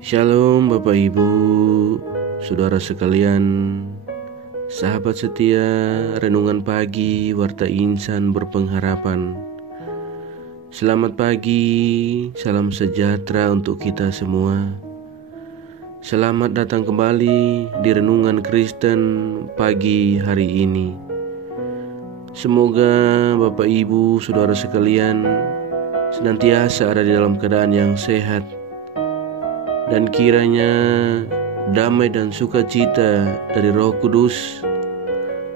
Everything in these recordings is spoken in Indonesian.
Shalom Bapak Ibu, Saudara sekalian, sahabat setia Renungan Pagi Warta Insan Berpengharapan. Selamat pagi, salam sejahtera untuk kita semua. Selamat datang kembali di Renungan Kristen pagi hari ini. Semoga Bapak Ibu, Saudara sekalian senantiasa ada di dalam keadaan yang sehat, dan kiranya damai dan sukacita dari Roh Kudus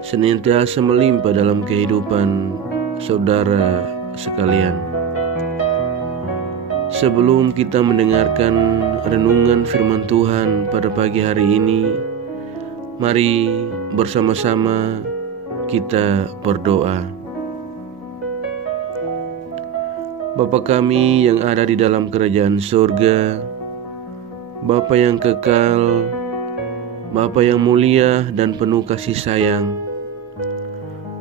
senantiasa melimpah dalam kehidupan saudara sekalian. Sebelum kita mendengarkan renungan firman Tuhan pada pagi hari ini, mari bersama-sama kita berdoa. Bapa kami yang ada di dalam kerajaan surga, Bapa yang kekal, Bapa yang mulia dan penuh kasih sayang,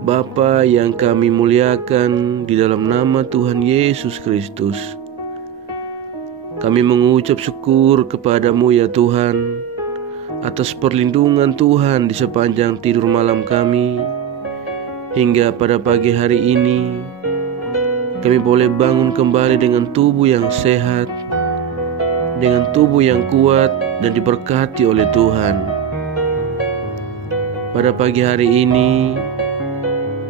Bapa yang kami muliakan di dalam nama Tuhan Yesus Kristus, kami mengucap syukur kepadamu ya Tuhan atas perlindungan Tuhan di sepanjang tidur malam kami, hingga pada pagi hari ini kami boleh bangun kembali dengan tubuh yang sehat, dengan tubuh yang kuat dan diberkati oleh Tuhan. Pada pagi hari ini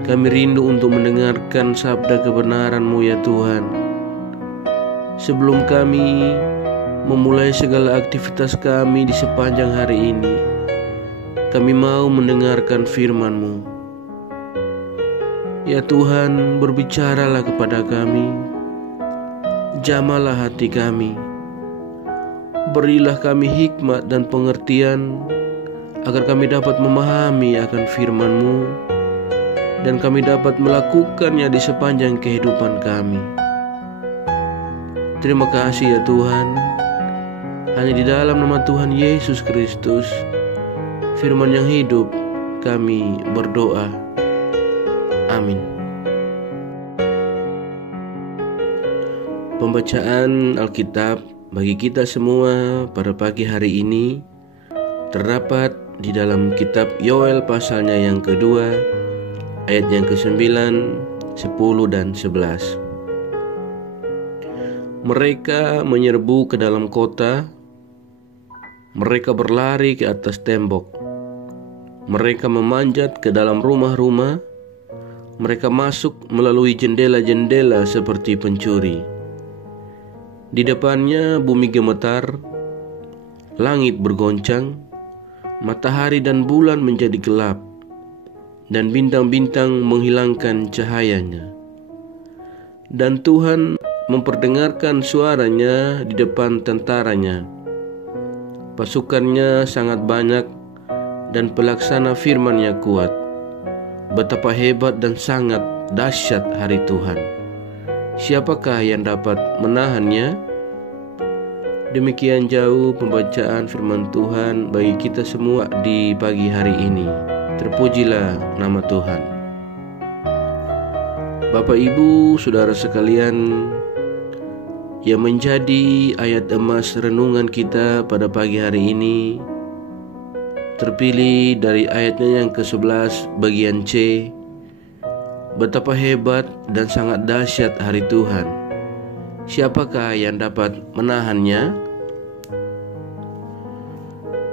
kami rindu untuk mendengarkan sabda kebenaran-Mu ya Tuhan. Sebelum kami memulai segala aktivitas kami di sepanjang hari ini, kami mau mendengarkan firman-Mu. Ya Tuhan, berbicaralah kepada kami, jamalah hati kami, berilah kami hikmat dan pengertian, agar kami dapat memahami akan firman-Mu, dan kami dapat melakukannya di sepanjang kehidupan kami. Terima kasih ya Tuhan, hanya di dalam nama Tuhan Yesus Kristus, firman yang hidup, kami berdoa. Amin. Pembacaan Alkitab bagi kita semua pada pagi hari ini terdapat di dalam kitab Yoel pasalnya yang kedua, ayat yang ke-9, 10 dan 11. Mereka menyerbu ke dalam kota, mereka berlari ke atas tembok, mereka memanjat ke dalam rumah-rumah, mereka masuk melalui jendela-jendela seperti pencuri. Di depannya bumi gemetar, langit bergoncang, matahari dan bulan menjadi gelap, dan bintang-bintang menghilangkan cahayanya. Dan Tuhan memperdengarkan suaranya di depan tentaranya. Pasukannya sangat banyak dan pelaksana firman-Nya kuat. Betapa hebat dan sangat dahsyat hari Tuhan. Siapakah yang dapat menahannya? Demikian jauh pembacaan firman Tuhan bagi kita semua di pagi hari ini. Terpujilah nama Tuhan. Bapak Ibu, Saudara sekalian, yang menjadi ayat emas renungan kita pada pagi hari ini terpilih dari ayatnya yang ke-11 bagian C. Betapa hebat dan sangat dahsyat hari Tuhan. Siapakah yang dapat menahannya?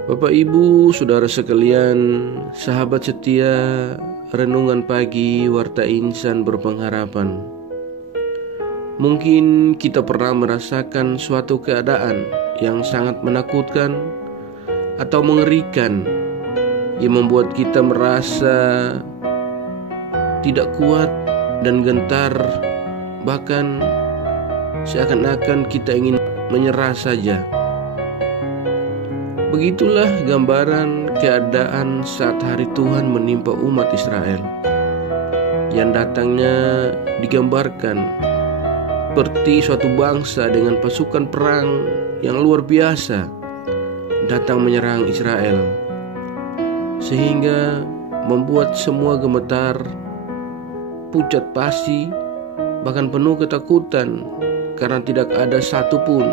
Bapak Ibu, Saudara sekalian, sahabat setia Renungan Pagi Warta Insan Berpengharapan. Mungkin kita pernah merasakan suatu keadaan yang sangat menakutkan atau mengerikan, yang membuat kita merasa tidak kuat dan gentar, bahkan seakan-akan kita ingin menyerah saja. Begitulah gambaran keadaan saat hari Tuhan menimpa umat Israel, yang datangnya digambarkan seperti suatu bangsa dengan pasukan perang yang luar biasa datang menyerang Israel, sehingga membuat semua gemetar, pucat pasi, bahkan penuh ketakutan, karena tidak ada satupun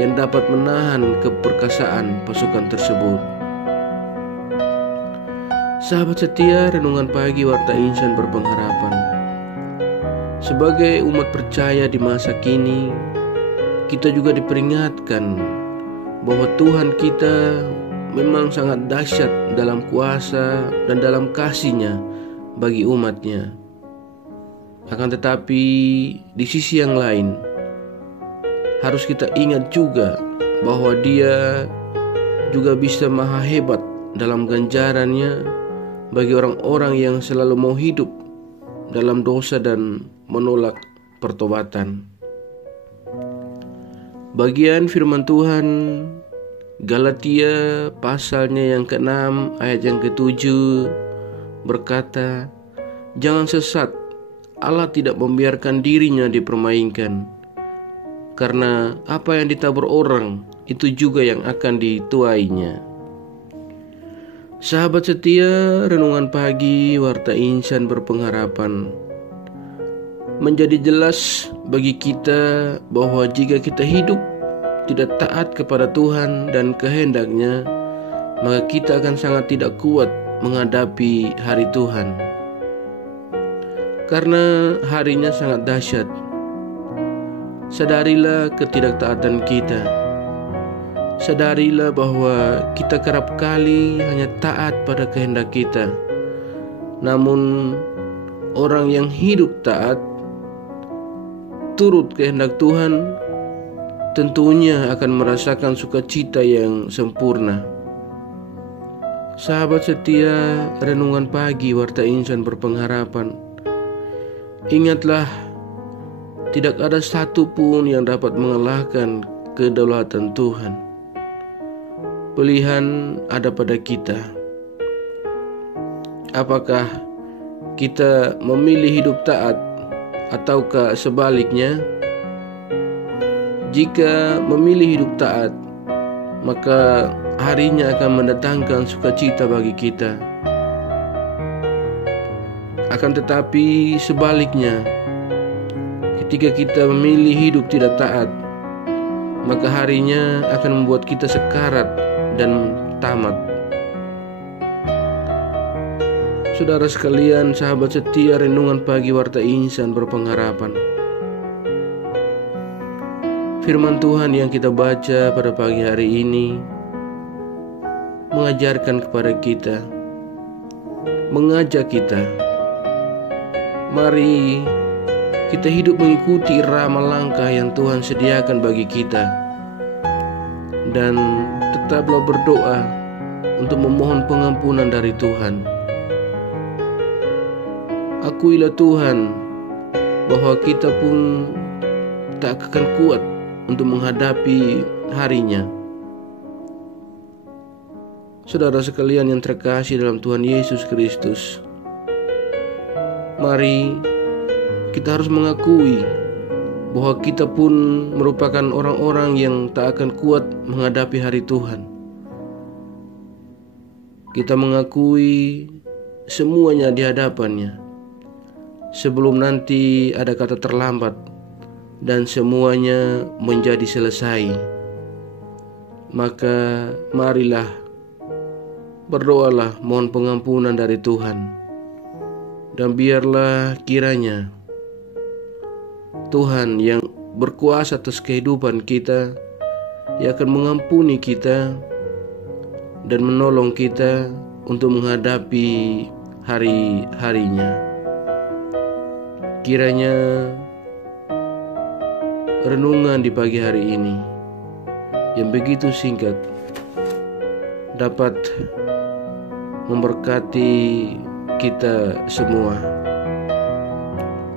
yang dapat menahan keperkasaan pasukan tersebut. Sahabat setia, renungan pagi Warta Insan Berpengharapan. Sebagai umat percaya di masa kini, kita juga diperingatkan bahwa Tuhan kita memang sangat dahsyat dalam kuasa dan dalam kasih-Nya bagi umat-Nya. Akan tetapi di sisi yang lain, harus kita ingat juga bahwa Dia juga bisa maha hebat dalam ganjarannya bagi orang-orang yang selalu mau hidup dalam dosa dan menolak pertobatan. Bagian firman Tuhan Galatia pasalnya yang ke-6 ayat yang ke-7 berkata, "Jangan sesat, Allah tidak membiarkan dirinya dipermainkan. Karena apa yang ditabur orang, itu juga yang akan dituainya." Sahabat setia, renungan pagi Warta Insan Berpengharapan menjadi jelas bagi kita bahwa jika kita hidup tidak taat kepada Tuhan dan kehendak-Nya, maka kita akan sangat tidak kuat menghadapi hari Tuhan. Karena harinya sangat dahsyat. Sadarilah ketidaktaatan kita. Sadarilah bahwa kita kerap kali hanya taat pada kehendak kita. Namun orang yang hidup taat, turut kehendak Tuhan, tentunya akan merasakan sukacita yang sempurna. Sahabat setia, renungan pagi Warta Insan Berpengharapan. Ingatlah, tidak ada satu pun yang dapat mengalahkan kedaulatan Tuhan. Pilihan ada pada kita. Apakah kita memilih hidup taat ataukah sebaliknya? Jika memilih hidup taat, maka harinya akan mendatangkan sukacita bagi kita. Akan tetapi sebaliknya, ketika kita memilih hidup tidak taat, maka harinya akan membuat kita sekarat dan tamat. Saudara sekalian, sahabat setia renungan pagi Warta Insan Berpengharapan. Firman Tuhan yang kita baca pada pagi hari ini mengajarkan kepada kita, mengajak kita, mari kita hidup mengikuti irama langkah yang Tuhan sediakan bagi kita, dan tetaplah berdoa untuk memohon pengampunan dari Tuhan. Akuilah Tuhan bahwa kita pun tak akan kuat untuk menghadapi harinya. Saudara sekalian yang terkasih dalam Tuhan Yesus Kristus, mari kita harus mengakui bahwa kita pun merupakan orang-orang yang tak akan kuat menghadapi hari Tuhan. Kita mengakui semuanya di hadapan-Nya sebelum nanti ada kata terlambat dan semuanya menjadi selesai. Maka marilah berdoalah mohon pengampunan dari Tuhan, dan biarlah kiranya Tuhan yang berkuasa atas kehidupan kita, yang akan mengampuni kita dan menolong kita untuk menghadapi hari-harinya. Kiranya renungan di pagi hari ini yang begitu singkat dapat memberkati kita semua.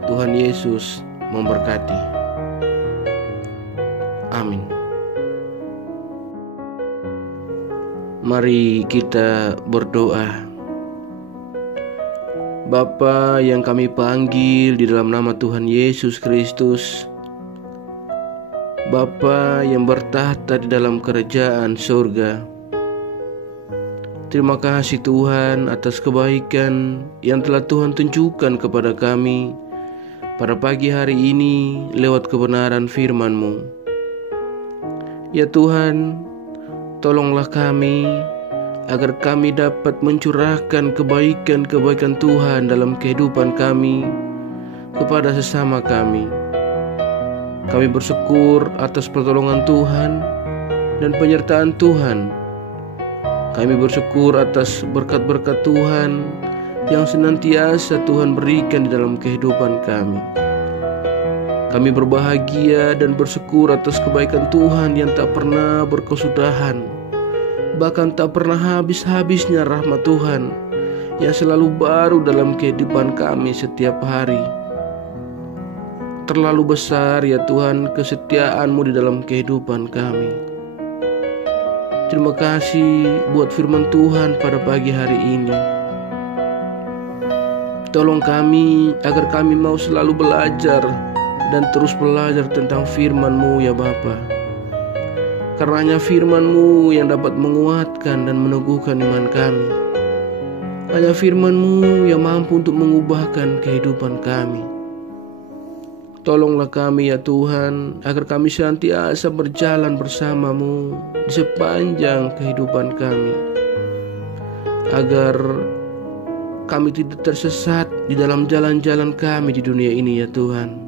Tuhan Yesus memberkati. Amin. Mari kita berdoa. Bapa yang kami panggil di dalam nama Tuhan Yesus Kristus, Bapa yang bertahta di dalam kerajaan surga, terima kasih Tuhan atas kebaikan yang telah Tuhan tunjukkan kepada kami pada pagi hari ini lewat kebenaran firman-Mu. Ya Tuhan, tolonglah kami agar kami dapat mencurahkan kebaikan-kebaikan Tuhan dalam kehidupan kami kepada sesama kami. Kami bersyukur atas pertolongan Tuhan dan penyertaan Tuhan. Kami bersyukur atas berkat-berkat Tuhan yang senantiasa Tuhan berikan di dalam kehidupan kami. Kami berbahagia dan bersyukur atas kebaikan Tuhan yang tak pernah berkesudahan, bahkan tak pernah habis-habisnya rahmat Tuhan yang selalu baru dalam kehidupan kami setiap hari. Terlalu besar ya Tuhan kesetiaan-Mu di dalam kehidupan kami. Terima kasih buat firman Tuhan pada pagi hari ini. Tolong kami agar kami mau selalu belajar dan terus belajar tentang firman-Mu ya Bapa. Karena hanya firman-Mu yang dapat menguatkan dan meneguhkan iman kami. Hanya firman-Mu yang mampu untuk mengubahkan kehidupan kami. Tolonglah kami ya Tuhan, agar kami senantiasa berjalan bersama-Mu di sepanjang kehidupan kami. Agar kami tidak tersesat di dalam jalan-jalan kami di dunia ini ya Tuhan.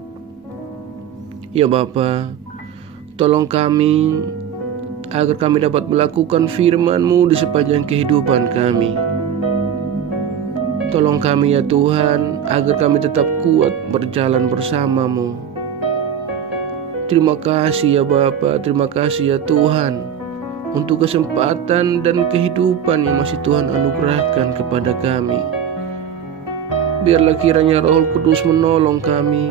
Ya Bapa, tolong kami agar kami dapat melakukan firman-Mu di sepanjang kehidupan kami. Tolong kami ya Tuhan, agar kami tetap kuat berjalan bersama-Mu. Terima kasih ya Bapa, terima kasih ya Tuhan untuk kesempatan dan kehidupan yang masih Tuhan anugerahkan kepada kami. Biarlah kiranya Roh Kudus menolong kami,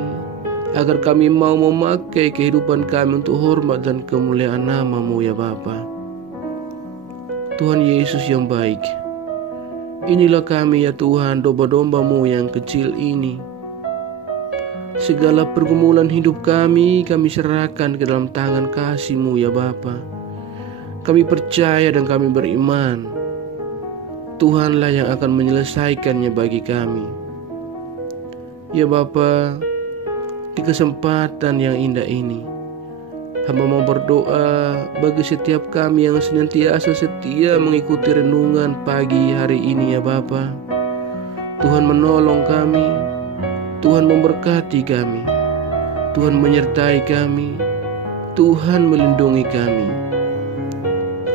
agar kami mau memakai kehidupan kami untuk hormat dan kemuliaan nama-Mu ya Bapa. Tuhan Yesus yang baik, inilah kami ya Tuhan, domba-domba-Mu yang kecil ini. Segala pergumulan hidup kami serahkan ke dalam tangan kasih-Mu ya Bapa. Kami percaya dan kami beriman, Tuhanlah yang akan menyelesaikannya bagi kami. Ya Bapa, di kesempatan yang indah ini, hamba mau berdoa bagi setiap kami yang senantiasa setia mengikuti renungan pagi hari ini ya Bapa. Tuhan menolong kami, Tuhan memberkati kami, Tuhan menyertai kami, Tuhan melindungi kami.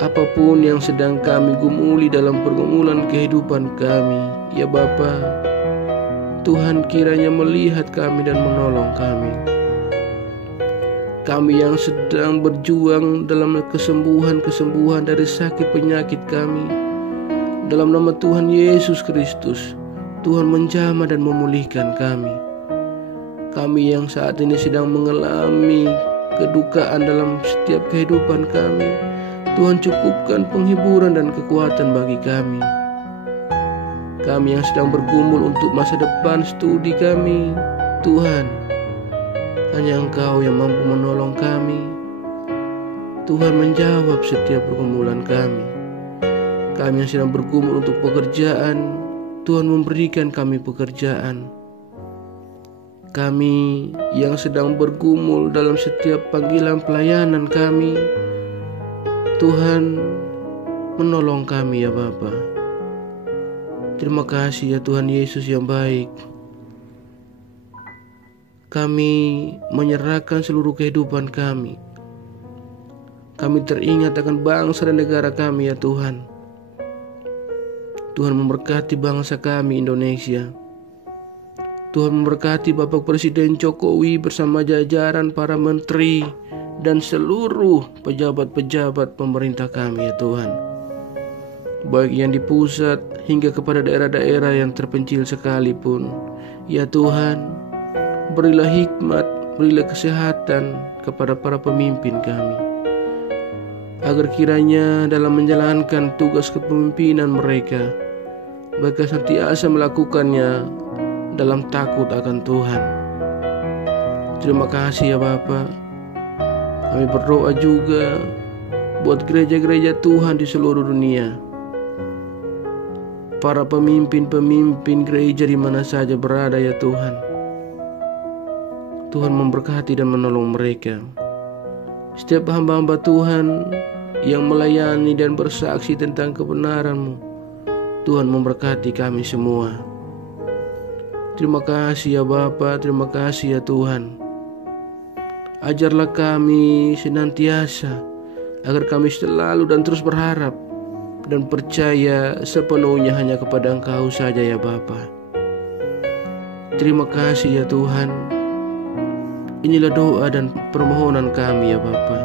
Apapun yang sedang kami gumuli dalam pergumulan kehidupan kami, ya Bapa, Tuhan kiranya melihat kami dan menolong kami. Kami yang sedang berjuang dalam kesembuhan dari sakit penyakit kami, dalam nama Tuhan Yesus Kristus, Tuhan menjamah dan memulihkan kami. Kami yang saat ini sedang mengalami kedukaan dalam setiap kehidupan kami, Tuhan cukupkan penghiburan dan kekuatan bagi kami. Kami yang sedang bergumul untuk masa depan studi kami, Tuhan, hanya Engkau yang mampu menolong kami. Tuhan menjawab setiap pergumulan kami. Kami yang sedang bergumul untuk pekerjaan, Tuhan memberikan kami pekerjaan. Kami yang sedang bergumul dalam setiap panggilan pelayanan kami, Tuhan menolong kami ya Bapa. Terima kasih ya Tuhan Yesus yang baik. Kami menyerahkan seluruh kehidupan kami. Kami teringat akan bangsa dan negara kami ya Tuhan. Tuhan memberkati bangsa kami Indonesia. Tuhan memberkati Bapak Presiden Jokowi bersama jajaran para menteri dan seluruh pejabat-pejabat pemerintah kami ya Tuhan, baik yang di pusat hingga kepada daerah-daerah yang terpencil sekalipun. Ya Tuhan, berilah hikmat, berilah kesehatan kepada para pemimpin kami, agar kiranya dalam menjalankan tugas kepemimpinan mereka, mereka senantiasa melakukannya dalam takut akan Tuhan. Terima kasih ya Bapa. Kami berdoa juga buat gereja-gereja Tuhan di seluruh dunia, para pemimpin-pemimpin gereja di mana saja berada ya Tuhan. Tuhan memberkati dan menolong mereka. setiap hamba-hamba Tuhan yang melayani dan bersaksi tentang kebenaran-Mu. Tuhan memberkati kami semua. Terima kasih ya Bapa, terima kasih ya Tuhan. Ajarlah kami senantiasa agar kami selalu dan terus berharap dan percaya sepenuhnya hanya kepada Engkau saja ya Bapa. Terima kasih ya Tuhan. Inilah doa dan permohonan kami ya Bapa.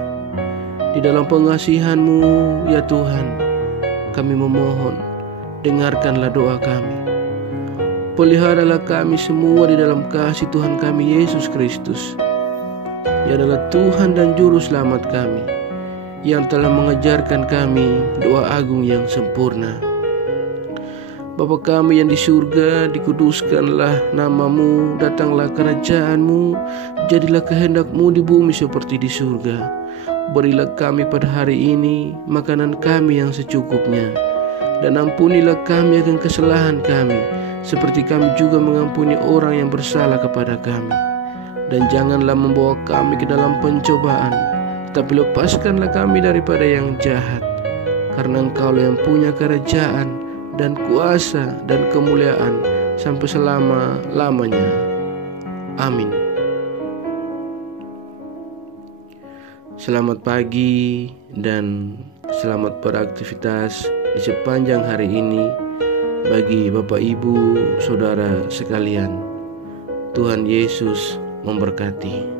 Di dalam pengasihan-Mu ya Tuhan, kami memohon, dengarkanlah doa kami. Peliharalah kami semua di dalam kasih Tuhan kami Yesus Kristus. Ia adalah Tuhan dan Juru Selamat kami, yang telah mengajarkan kami doa agung yang sempurna. Bapa kami yang di surga, dikuduskanlah nama-Mu, datanglah kerajaan-Mu, jadilah kehendak-Mu di bumi seperti di surga. Berilah kami pada hari ini makanan kami yang secukupnya, dan ampunilah kami akan kesalahan kami, seperti kami juga mengampuni orang yang bersalah kepada kami. Dan janganlah membawa kami ke dalam pencobaan, tapi lepaskanlah kami daripada yang jahat. Karena Engkau-Lah yang punya kerajaan dan kuasa dan kemuliaan sampai selama-lamanya. Amin. Selamat pagi dan selamat beraktivitas di sepanjang hari ini bagi Bapak Ibu Saudara sekalian. Tuhan Yesus memberkati.